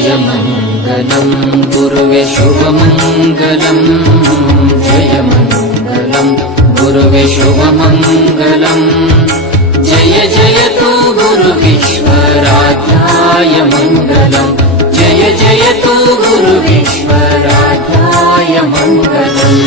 जयमङ्गलम् गुरुवे शुभमङ्गलम् जयमङ्गलम् गुरुवे शुभमङ्गलम् जय जयतु गुरुविश्वराध्याय मङ्गलम् जय जयतु गुरुविश्वराध्याय मङ्गलम्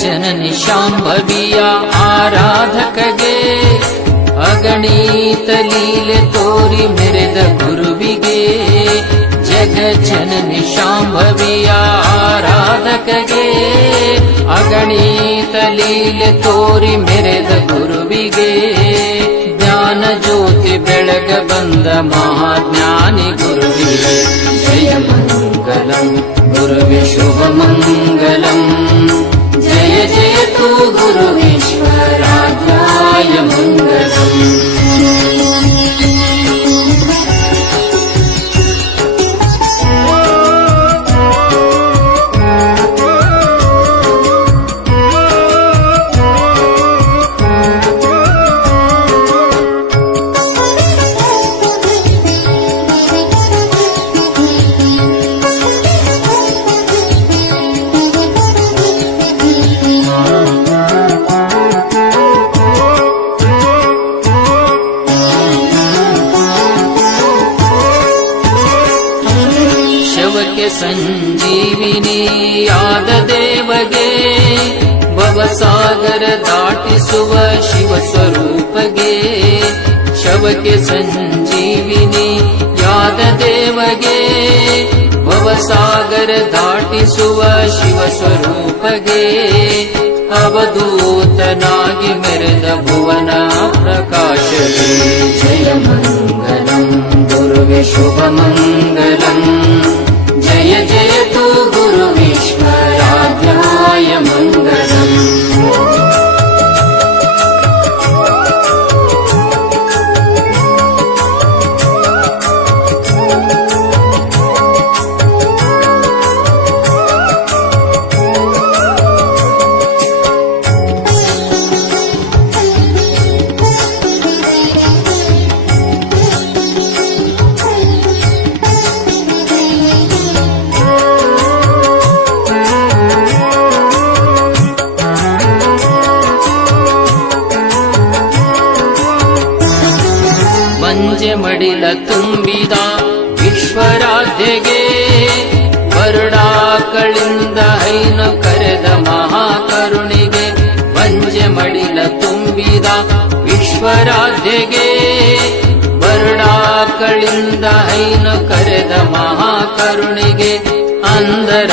जननी शांभविय आराधकगे अगणित लीले तोरी मेरेद गुरुविगे जगज्जननी शांभविय आराधकगे अगणित लीले तोरी मेरेद गुरुविगे ज्ञान ज्योति बेಳಗ ಬಂದ महाज्ञानी गुरुविगे जय मंगलम् गुरुवे शुभमङ्गलम् जय जयतु गुरुविश्वराध्याय मङ्गलम् ಸಂಜೀವಿನಿ ಯಾದ ದೇವಗೆ ಭವಸಾಗರ ದಾಟಿಸುವ ಶಿವ ಸ್ವರೂಪಗೆ ಶವಕ್ಕೆ ಸಂಜೀವಿನಿ ಯಾದ ದೇವಗೆ ಭವಸಾಗರ ದಾಟಿಸುವ ಶಿವ ಸ್ವರೂಪಗೆ ಅವಧೂತನಾಗಿ ಮೆರೆದ ಭುವನ ಪ್ರಕಾಶವೇ ಜಯ ಮಂಗಲಂ ಗುರುವೆ ಶುಭಮಂಗಲಂ जय जयतु गुरुविश्वराध्याय मङ्गलम् ಮಡಿಲ ತುಂಬಿದ ವಿಶ್ವರಾಧ್ಯಗೆ ಬರುಡಾಕಳಿಂದ ಹೈನು ಕರೆದ ಮಹಾಕರುಣಿಗೆ ಬಂಜೆ ಮಡಿಲ ತುಂಬಿದ ವಿಶ್ವರಾಧ್ಯಗೆ ಬರುಡಾಕಳಿಂದ ಹೈನು ಕರೆದ ಮಹಾಕರುಣಿಗೆ ಅಂದರ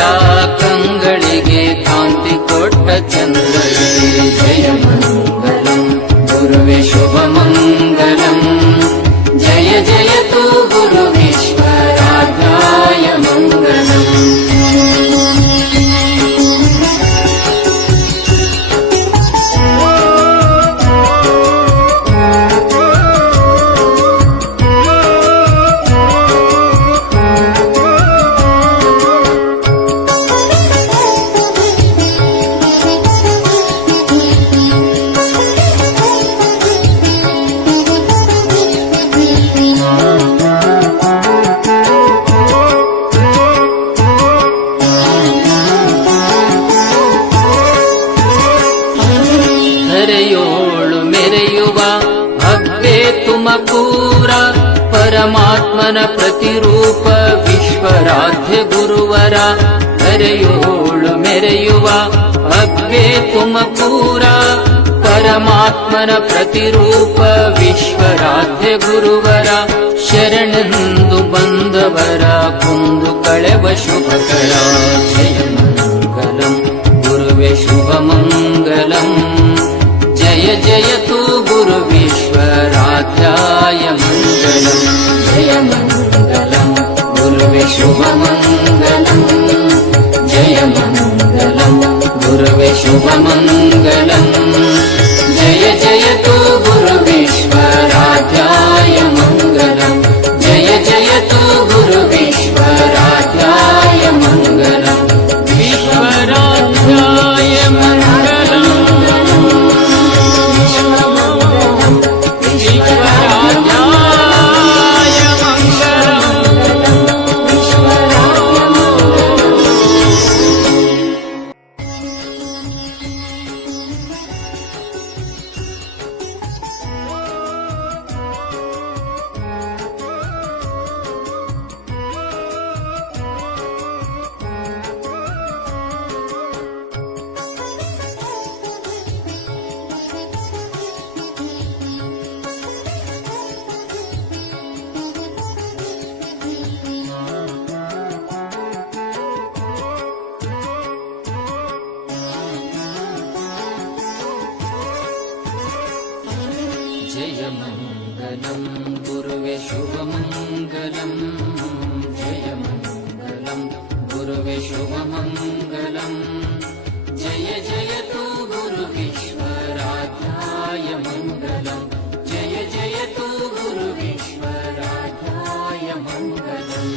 ಕಂಗಳಿಗೆ ಕಾಂತಿ ಕೊಟ್ಟ ಚಂದ್ರಗೆ ಜಯ ಮಂಗಲಂ ಗುರುವೆ ಶುಭಮಂಗಲಂ जय जयतु गुरुविश्वराध्याय मङ्गलम् ತುಮಕೂರ ಪರಮಾತ್ಮನ ಪ್ರತಿರೂಪ ವಿಶ್ವರಾಧ್ಯ ಗುರುವರ ಧರೆಯೋಳು ಮೆರೆಯುವ ಅಬ್ಬೆ ತುಮಕೂರ ಪರಮಾತ್ಮನ ಪ್ರತಿರೂಪ ವಿಶ್ವರಾಧ್ಯ ಗುರುವರ ಶರಣೆಂದು ಬಂದವರ ಕುಂದು ಕಳೆವ ಶುಭಕರ ಜಯ ಮಂಗಲಂ ಗುರುವೆ ಶುಭಮಂಗಲಂ ಜಯ ಜಯತು ಗುರು गुरु विश्वराध्याय मङ्गलम् जय मङ्गलम् गुरुवे शुभमङ्गलम् जय मङ्गलम् गुरुवे शुभमङ्गलम् जय जयतु गुरु विश्वराध्याय मङ्गलम् जय जयतु गुरु विश्वराध्याय मङ्गलम् विश्वराध्याय मङ्गलम् जय मङ्गलम् गुरुवे शुभमङ्गलम् जय मङ्गलम् गुरुवे शुभमङ्गलम् जय जयतु गुरु विश्वराध्याय मङ्गलम् जय जयतु गुरु विश्वराध्याय मङ्गलम्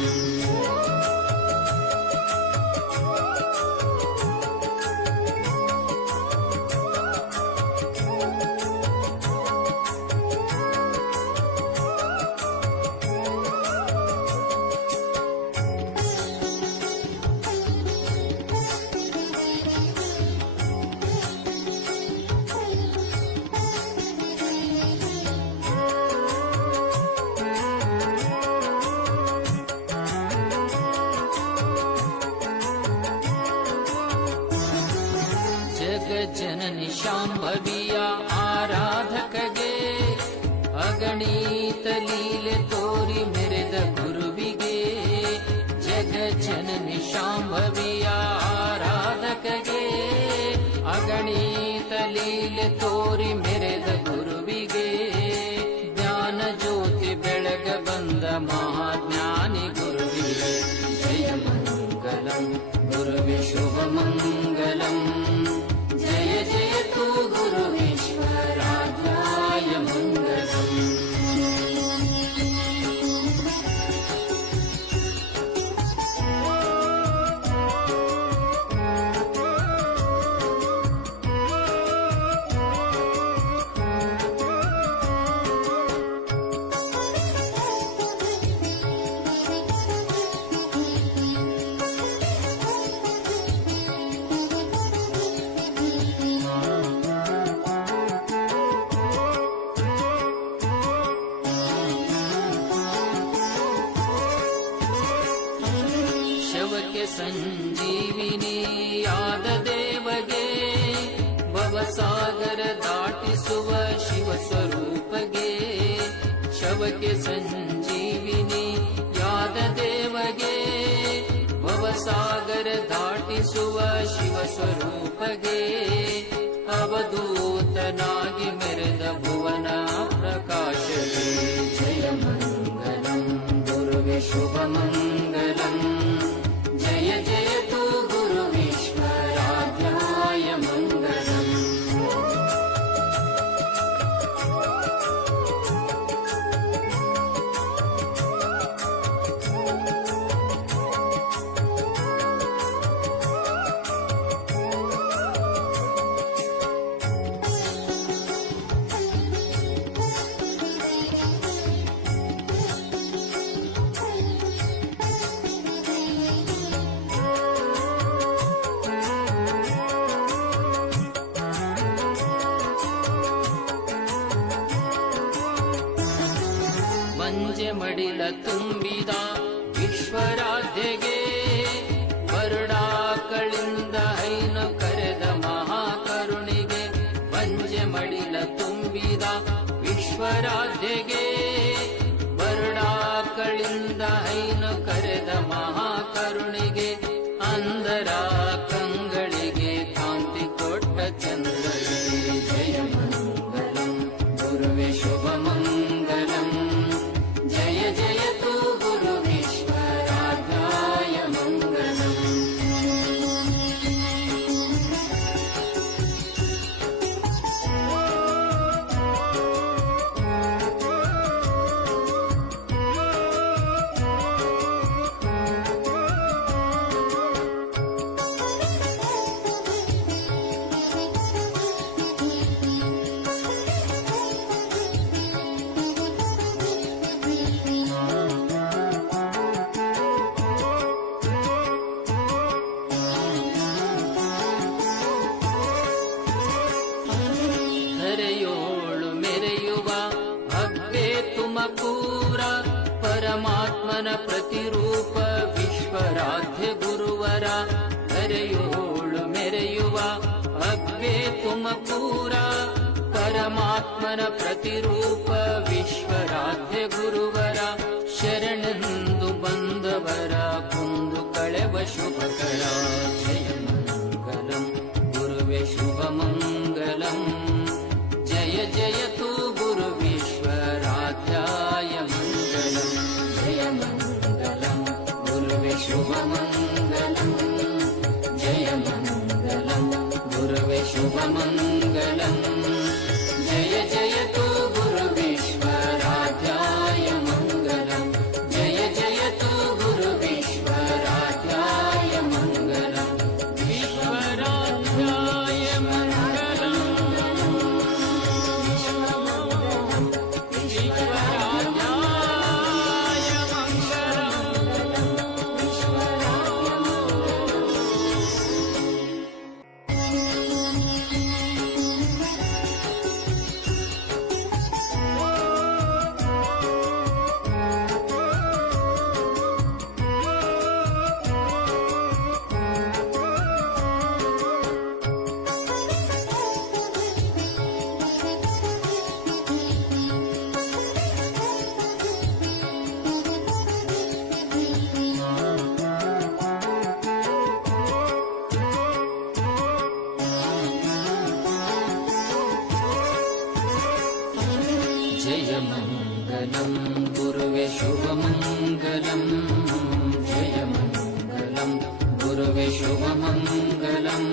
जननि शाम्भविय आराधकगे अगणित लीले तोरि मेरेद गुरुविगे जगज्जननि शाम्भविय आराधकगे अगणित लीले तोरि मेरेद गुरुविगे ज्ञान ज्योति बेಳಗ ಬಂದ महाज्ञानि गुरुविगे जय मङ्गलम् गुरुवे शुभमङ्गलम् जय जयतु गुरु विश्वराध्याय मङ्गलम् शवके ಸಂಜೀವಿನಿ ಯಾದ ದೇವಗೆ ಭವಸಾಗರ ದಾಟಿಸುವ ಶಿವ ಸ್ವರೂಪಗೆ ಶವಕೆ ಸಂಜೀವಿನಿ ಯಾದ ದೇವಗೆ ಭವಸಾಗರ ದಾಟಿಸುವ ಶಿವ ಸ್ವರೂಪಗೆ ಅವಧೂತನಾಗಿ ಮೆರೆದ ಭುವನ ಪ್ರಕಾಶವೇ ಜಯ ಮಂಗಲಂ ಗುರುವೆ ಶುಭಮಂಗಲಂ जय जयतु गुरु विश्वराध्याय मङ्गलम् ಮಂಜೆ ಮಡಿಲ ತುಂಬಿದ ವಿಶ್ವರಾಧ್ಯಗೆ ಬರುಡಾಕಳಿಂದ ಹೈನು ಕರೆದ ಮಹಾಕರುಣಿಗೆ ಮಂಜೆ ಮಡಿಲ ತುಂಬಿದ ವಿಶ್ವರಾಧ್ಯಗೆ ಬರುಡಾಕಳಿಂದ ಹೈನು ಕರೆದ ಮಹಾಕರುಣಿಗೆ ಅಂದರ ಕಂಗಳಿಗೆ ಕಾಂತಿ ಕೊಟ್ಟ ಚಂದ್ರನಿಗೆ ಜಯ ಮಂಗಲಂ ಗುರು ತುಮಕೂರ ಪರಮಾತ್ಮನ ಪ್ರತಿರೂಪ ವಿಶ್ವರಾಧ್ಯ ಗುರುವರ ಧರೆಯೋಳು ಮೆರೆಯುವ ಅಬ್ಬೆ ತುಮಕೂರ ಪರಮಾತ್ಮನ ಪ್ರತಿರೂಪ ವಿಶ್ವರಾಧ್ಯ ಗುರುವರ ಶರಣೆಂದು ಬಂದವರ ಕುಂದು ಕಳೆವ ಶುಭಕರ ಜಯ ಮಂಗಲಂ ಗುರುವೆ ಶುಭ ಮಂಗಲಂ ಜಯ ಜಯತು ಗುರು ವಿಶ್ವರಾಧ್ಯಾಯ ಮಂಗಲಂ ಜಯ ಮಂಗಲಂ ಗುರುವೆ ಶುಭ ಮಂಗಲಂ ಜಯ ಮಂಗಲಂ ಗುರುವೆ ಶುಭ ಮಂಗಲಂ ಜಯ ಜಯತು ಗುರು ವಿಶ್ವರಾಧ್ಯಾಯ ಮಂಗಲಂ ಜಯ ಜಯತು ಗುರು ವಿಶ್ವರಾಧ್ಯಾಯ ಮಂಗಲಂ ವಿಶ್ವರಾಧ್ಯಾಯ ಮಂಗಲಂ जय मंगलम गुरुवे शुभ मंगलम जय मंगलम गुरुवे शुभ मंगलम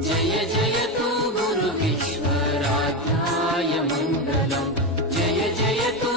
जय जयतु गुरु विश्वराध्याय मंगलम जय जयतु